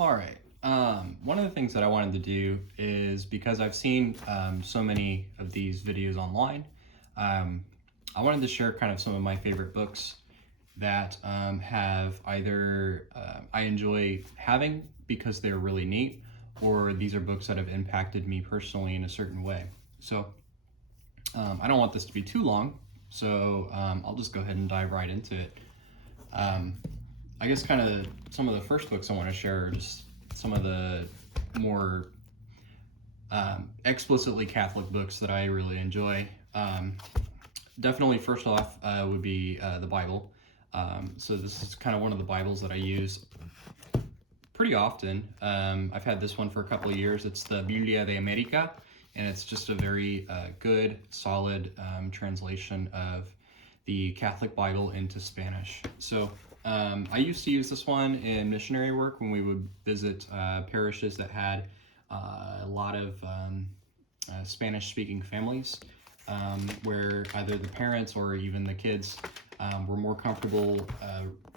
All right. One of the things that I wanted to do is because I've seen so many of these videos online, um, I wanted to share kind of some of my favorite books that have either I enjoy having because they're really neat, or these are books that have impacted me personally in a certain way. So I don't want this to be too long, so I'll just go ahead and dive right into it. Um, I guess kind of some of the first books I want to share are just some of the more explicitly Catholic books that I really enjoy. Definitely, first off, would be the Bible. So this is kind of one of the Bibles that I use pretty often. I've had this one for a couple of years. It's the Biblia de America, and it's just a very good, solid translation of the Catholic Bible into Spanish. So I used to use this one in missionary work when we would visit parishes that had a lot of Spanish-speaking families, where either the parents or even the kids were more comfortable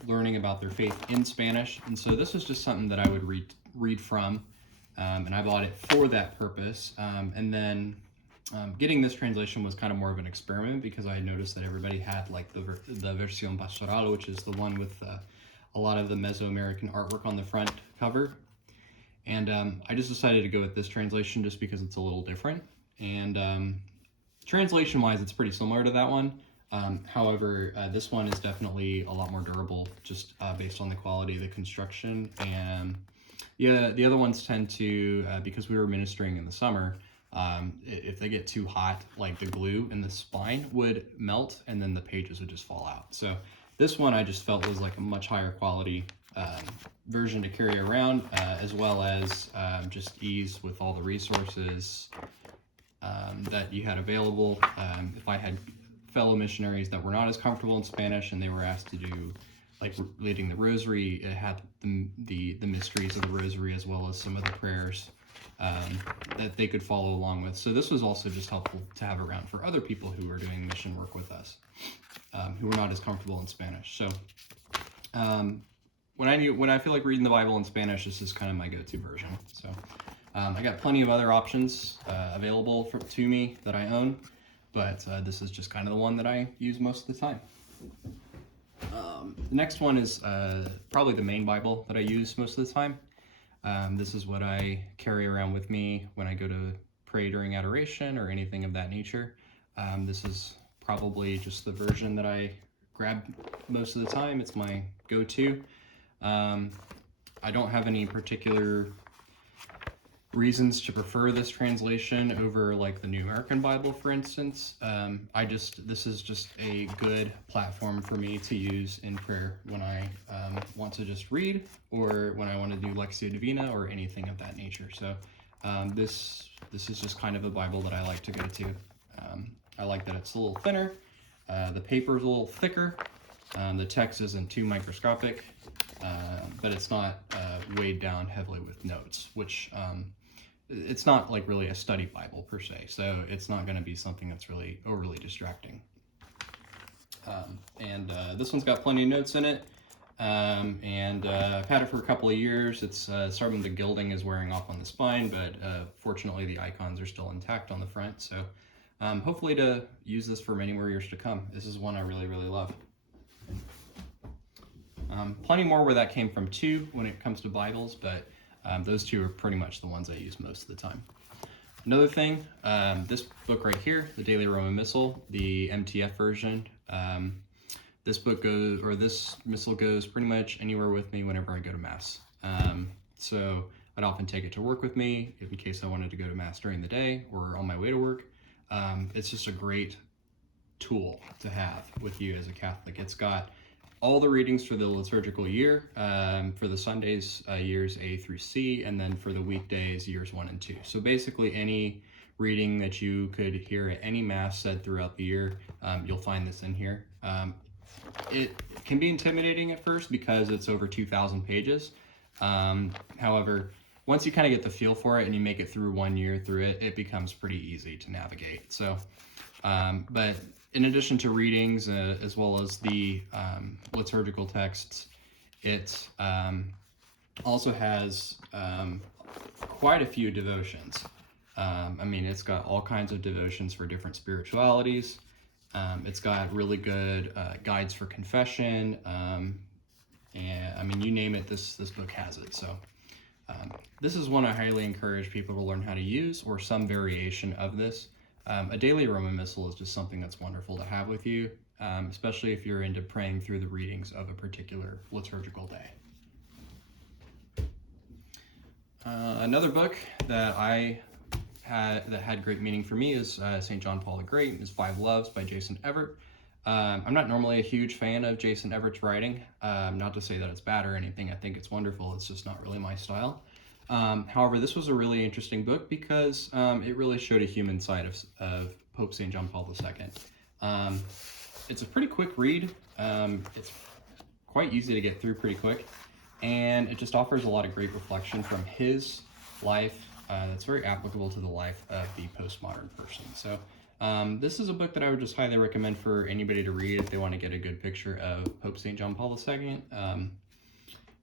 learning about their faith in Spanish. And so this was just something that I would read from, and I bought it for that purpose. And then getting this translation was kind of more of an experiment because I had noticed that everybody had like the Versión Pastoral, which is the one with a lot of the Mesoamerican artwork on the front cover. And I just decided to go with this translation just because it's a little different. And translation-wise, it's pretty similar to that one. However, this one is definitely a lot more durable just based on the quality of the construction. And yeah, the other ones tend to, because we were ministering in the summer, if they get too hot, like the glue in the spine would melt and then the pages would just fall out. So this one I just felt was like a much higher quality version to carry around, as well as just ease with all the resources that you had available. If I had fellow missionaries that were not as comfortable in Spanish and they were asked to do like leading the rosary, it had the mysteries of the rosary as well as some of the prayers that they could follow along with. So this was also just helpful to have around for other people who were doing mission work with us, who were not as comfortable in Spanish. So when I feel like reading the Bible in Spanish, this is kind of my go-to version. So I got plenty of other options available to me that I own, but this is just kind of the one that I use most of the time. The next one is probably the main Bible that I use most of the time. This is what I carry around with me when I go to pray during adoration or anything of that nature. This is probably just the version that I grab most of the time. It's my go-to. I don't have any particular reasons to prefer this translation over like the New American Bible, for instance. This is just a good platform for me to use in prayer when I want to just read, or when I want to do Lectio Divina or anything of that nature. So this is just kind of a Bible that I like to go to. I like that it's a little thinner, the paper is a little thicker, the text isn't too microscopic, but it's not weighed down heavily with notes, which it's not like really a study Bible per se, so it's not going to be something that's really overly distracting. This one's got plenty of notes in it, and I've had it for a couple of years. It's some of the gilding is wearing off on the spine, but fortunately the icons are still intact on the front, so hopefully to use this for many more years to come. This is one I really, really love. Plenty more where that came from too when it comes to Bibles, but those two are pretty much the ones I use most of the time. Another thing, this book right here, the Daily Roman Missal, the MTF version, this Missal goes pretty much anywhere with me whenever I go to Mass. So I'd often take it to work with me in case I wanted to go to Mass during the day or on my way to work. It's just a great tool to have with you as a Catholic. It's got all the readings for the liturgical year, for the Sundays, years A through C, and then for the weekdays, years 1 and 2. So basically any reading that you could hear at any Mass said throughout the year, you'll find this in here. It can be intimidating at first because it's over 2,000 pages. However, once you kind of get the feel for it and you make it through 1 year through it, it becomes pretty easy to navigate. So, but in addition to readings, as well as the liturgical texts, it Also has quite a few devotions. I mean, it's got all kinds of devotions for different spiritualities. It's got really good guides for confession. And I mean, you name it, this book has it. So this is one I highly encourage people to learn how to use, or some variation of this. A daily Roman Missal is just something that's wonderful to have with you, especially if you're into praying through the readings of a particular liturgical day. Another book that had great meaning for me is St. John Paul the Great, his Five Loves by Jason Evert. I'm not normally a huge fan of Jason Evert's writing, not to say that it's bad or anything. I think it's wonderful. It's just not really my style. However, this was a really interesting book because it really showed a human side of Pope St. John Paul II. It's a pretty quick read. It's quite easy to get through pretty quick, and it just offers a lot of great reflection from his life that's very applicable to the life of the postmodern person. So this is a book that I would just highly recommend for anybody to read if they want to get a good picture of Pope St. John Paul II,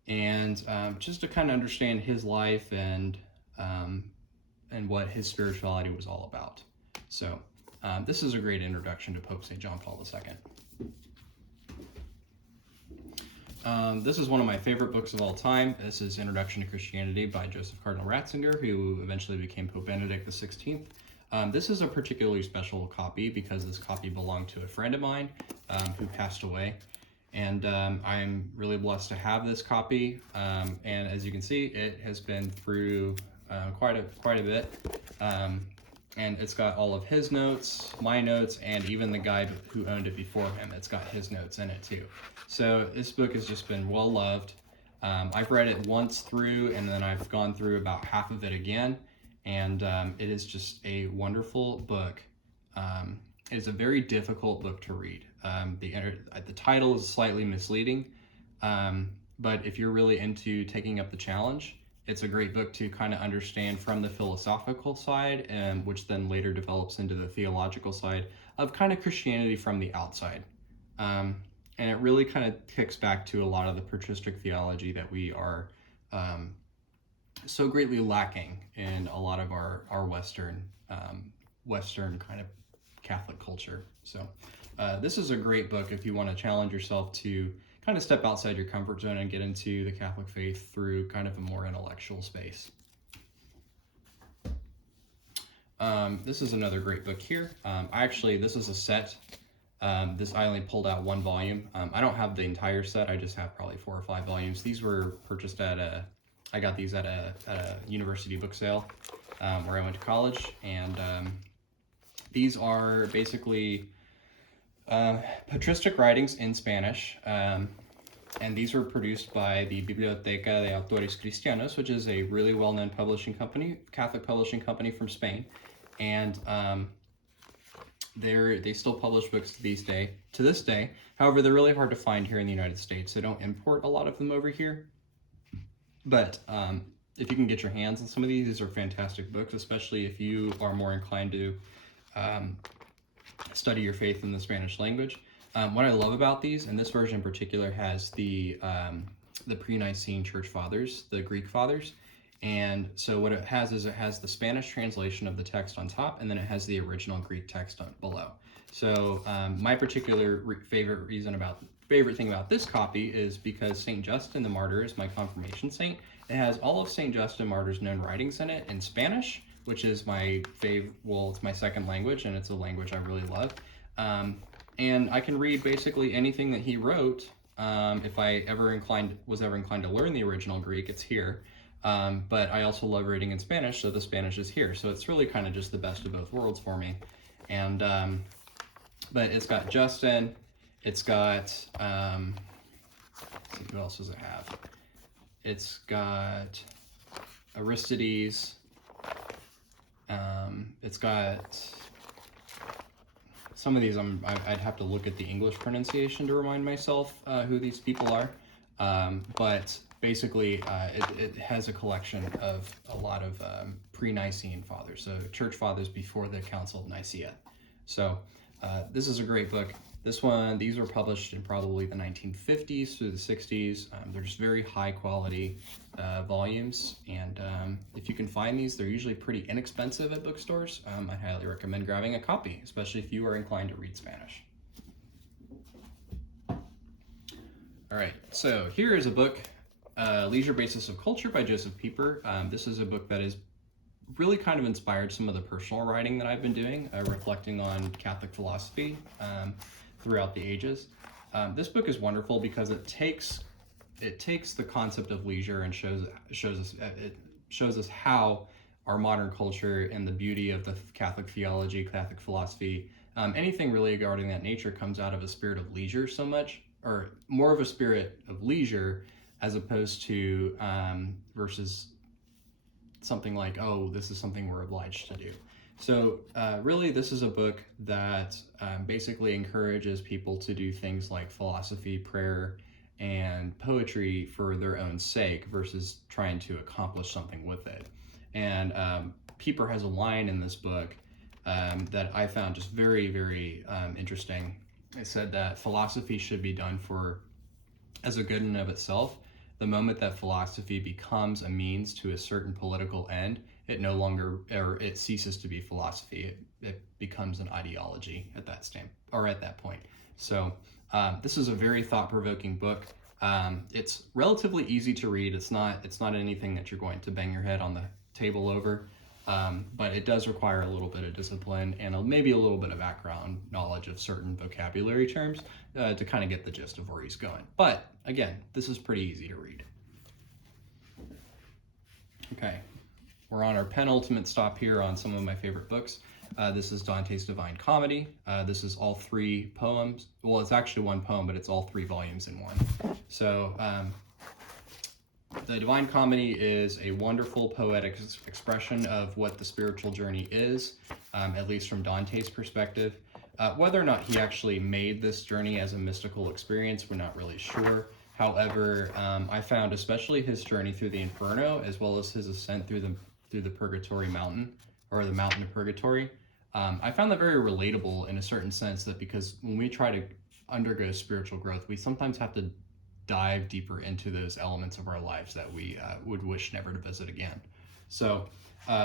and just to kind of understand his life and what his spirituality was all about. So this is a great introduction to Pope St. John Paul II. This is one of my favorite books of all time. This is Introduction to Christianity by Joseph Cardinal Ratzinger, who eventually became Pope Benedict XVI. This is a particularly special copy because this copy belonged to a friend of mine who passed away. And I'm really blessed to have this copy. And as you can see, it has been through quite a bit. And it's got all of his notes, my notes, and even the guy who owned it before him. It's got his notes in it too. So this book has just been well loved. I've read it once through, and then I've gone through about half of it again. And it is just a wonderful book. It is a very difficult book to read. The title is slightly misleading, but if you're really into taking up the challenge, it's a great book to kind of understand from the philosophical side, which then later develops into the theological side of kind of Christianity from the outside. And it really kind of kicks back to a lot of the patristic theology that we are so greatly lacking in a lot of our Western kind of Catholic culture. So this is a great book if you want to challenge yourself to kind of step outside your comfort zone and get into the Catholic faith through kind of a more intellectual space. This is another great book here. This is a set. I only pulled out one volume. I don't have the entire set. I just have probably 4 or 5 volumes. These were purchased I got these at a university book sale where I went to college, and these are basically patristic writings in Spanish, and these were produced by the Biblioteca de Autores Cristianos, which is a really well-known publishing company, Catholic publishing company from Spain, and they still publish books to this day. However, they're really hard to find here in the United States. They don't import a lot of them over here, but if you can get your hands on some of these are fantastic books, especially if you are more inclined to study your faith in the Spanish language. What I love about these, and this version in particular has the pre-Nicene Church Fathers, the Greek Fathers, and so what it has is it has the Spanish translation of the text on top, and then it has the original Greek text below. So my particular favorite thing about this copy is because St. Justin the Martyr is my confirmation saint. It has all of St. Justin Martyr's known writings in it in Spanish, which is my it's my second language, and it's a language I really love. And I can read basically anything that he wrote. If I was ever inclined to learn the original Greek, it's here. But I also love reading in Spanish, so the Spanish is here. So it's really kind of just the best of both worlds for me. And but it's got Justin. It's got let's see, who else does it have? It's got Aristides. It's got some of these. I'd have to look at the English pronunciation to remind myself who these people are. But basically, it has a collection of a lot of pre-Nicene fathers, so church fathers before the Council of Nicaea. So this is a great book. These were published in probably the 1950s through the 60s. They're just very high quality volumes, and if you can find these, they're usually pretty inexpensive at bookstores. I highly recommend grabbing a copy, especially if you are inclined to read Spanish. All right, so here is a book, Leisure Basis of Culture by Joseph Pieper. This is a book that is really kind of inspired some of the personal writing that I've been doing, reflecting on Catholic philosophy throughout the ages. This book is wonderful because it takes the concept of leisure and shows us how our modern culture and the beauty of the Catholic theology, Catholic philosophy, anything really regarding that nature comes out of a spirit of leisure so much, or more of a spirit of leisure as opposed to versus something like, oh, this is something we're obliged to do. So really, this is a book that basically encourages people to do things like philosophy, prayer, and poetry for their own sake versus trying to accomplish something with it. And Pieper has a line in this book that I found just very, very interesting. It said that philosophy should be done as a good in of itself. The moment that philosophy becomes a means to a certain political end, it ceases to be philosophy. It becomes an ideology at that point. So this is a very thought-provoking book. It's relatively easy to read. It's not anything that you're going to bang your head on the table over, but it does require a little bit of discipline and maybe a little bit of background knowledge of certain vocabulary terms to kind of get the gist of where he's going. But again, this is pretty easy to read. Okay, we're on our penultimate stop here on some of my favorite books. This is Dante's Divine Comedy. This is all 3 poems. Well, it's actually 1 poem, but it's all 3 volumes in one. So the Divine Comedy is a wonderful poetic expression of what the spiritual journey is, at least from Dante's perspective. Whether or not he actually made this journey as a mystical experience, we're not really sure. However, I found especially his journey through the Inferno, as well as his ascent through the Purgatory Mountain, or the Mountain of Purgatory, I found that very relatable in a certain sense, that because when we try to undergo spiritual growth, we sometimes have to dive deeper into those elements of our lives that we would wish never to visit again. So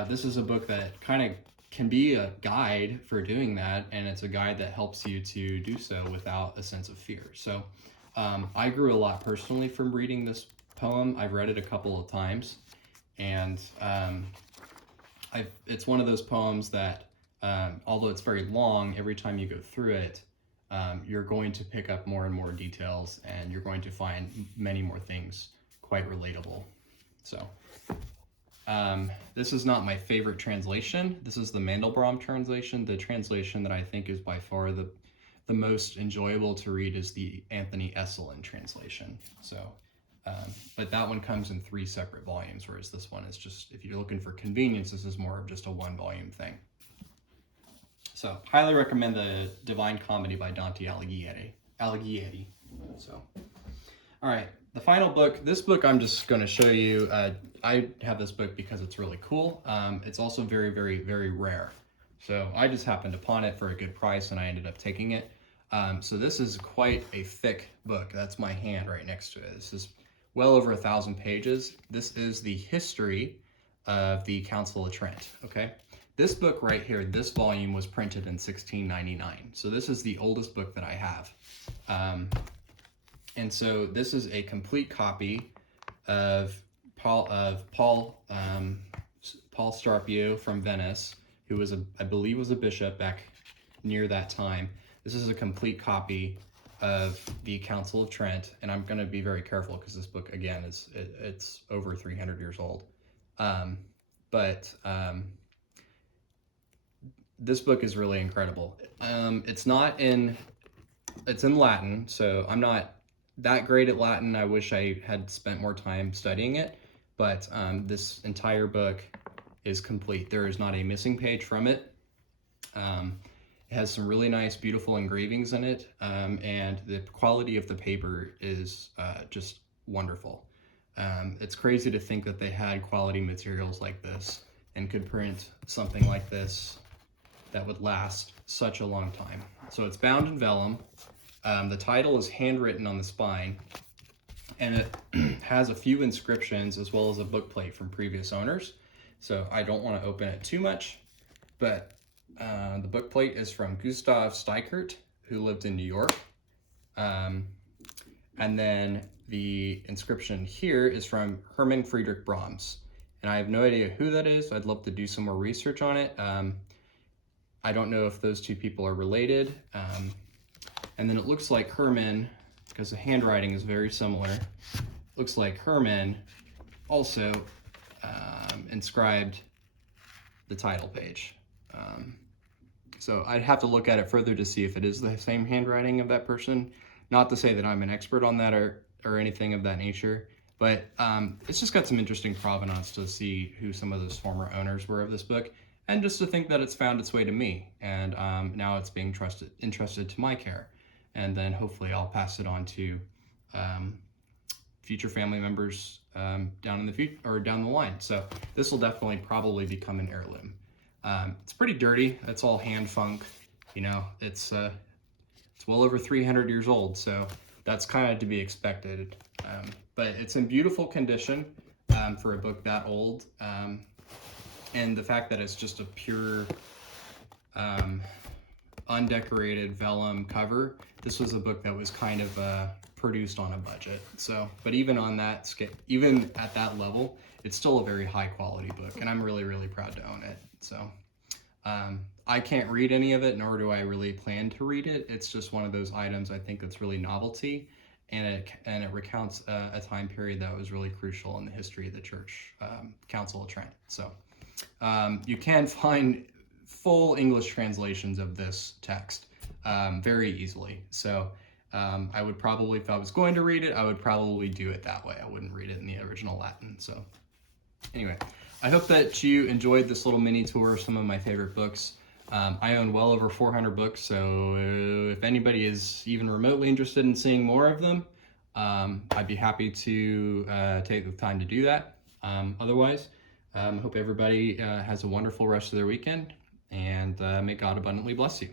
this is a book that kind of can be a guide for doing that, and it's a guide that helps you to do so without a sense of fear. So I grew a lot personally from reading this poem. I've read it a couple of times, and it's one of those poems that, although it's very long, every time you go through it, you're going to pick up more and more details, and you're going to find many more things quite relatable. So this is not my favorite translation. This is the Mandelbrot translation. The translation that I think is by far the most enjoyable to read is the Anthony Esselin translation. So, but that one comes in 3 separate volumes, whereas this one is just, if you're looking for convenience, this is more of just a 1-volume thing. So, highly recommend the Divine Comedy by Dante Alighieri. So, all right, the final book. This book I'm just going to show you. I have this book because it's really cool. It's also very, very, very rare. So I just happened upon it for a good price, and I ended up taking it. So this is quite a thick book. That's my hand right next to it. This is well over 1,000 pages. This is the history of the Council of Trent, okay? This book right here, this volume was printed in 1699. So this is the oldest book that I have. And so this is a complete copy of Paul Starpio from Venice, who was I believe was a bishop back near that time. This is a complete copy of the Council of Trent, and I'm going to be very careful because this book, again, it's over 300 years old. This book is really incredible. It's in Latin, so I'm not that great at Latin. I wish I had spent more time studying it, but this entire book is complete. There is not a missing page from it. It has some really nice, beautiful engravings in it, and the quality of the paper is just wonderful. It's crazy to think that they had quality materials like this and could print something like this that would last such a long time. So it's bound in vellum. The title is handwritten on the spine, and it has a few inscriptions as well as a book plate from previous owners. So I don't want to open it too much, but the book plate is from Gustav Steikert, who lived in New York. And then the inscription here is from Hermann Friedrich Brahms. And I have no idea who that is. I'd love to do some more research on it. I don't know if those two people are related. And then it looks like Hermann, because the handwriting is very similar, looks like Hermann also inscribed the title page. So I'd have to look at it further to see if it is the same handwriting of that person. Not to say that I'm an expert on that or anything of that nature, but it's just got some interesting provenance to see who some of those former owners were of this book, and just to think that it's found its way to me, and now it's being entrusted to my care, and then hopefully I'll pass it on to future family members down the line. So this will definitely probably become an heirloom. It's pretty dirty. It's all hand funk. You know, it's well over 300 years old, so that's kind of to be expected. But it's in beautiful condition for a book that old. And the fact that it's just a pure, undecorated vellum cover, this was a book that was kind of produced on a budget. So, but even on that scale, even at that level, it's still a very high quality book, and I'm really, really proud to own it. So I can't read any of it, nor do I really plan to read it. It's just one of those items I think that's really novelty, and it recounts a time period that was really crucial in the history of the church, Council of Trent. So you can find full English translations of this text very easily. So I would probably, if I was going to read it, I would probably do it that way. I wouldn't read it in the original Latin. So anyway, I hope that you enjoyed this little mini tour of some of my favorite books. I own well over 400 books, so if anybody is even remotely interested in seeing more of them, I'd be happy to take the time to do that. Otherwise, hope everybody has a wonderful rest of their weekend, and may God abundantly bless you.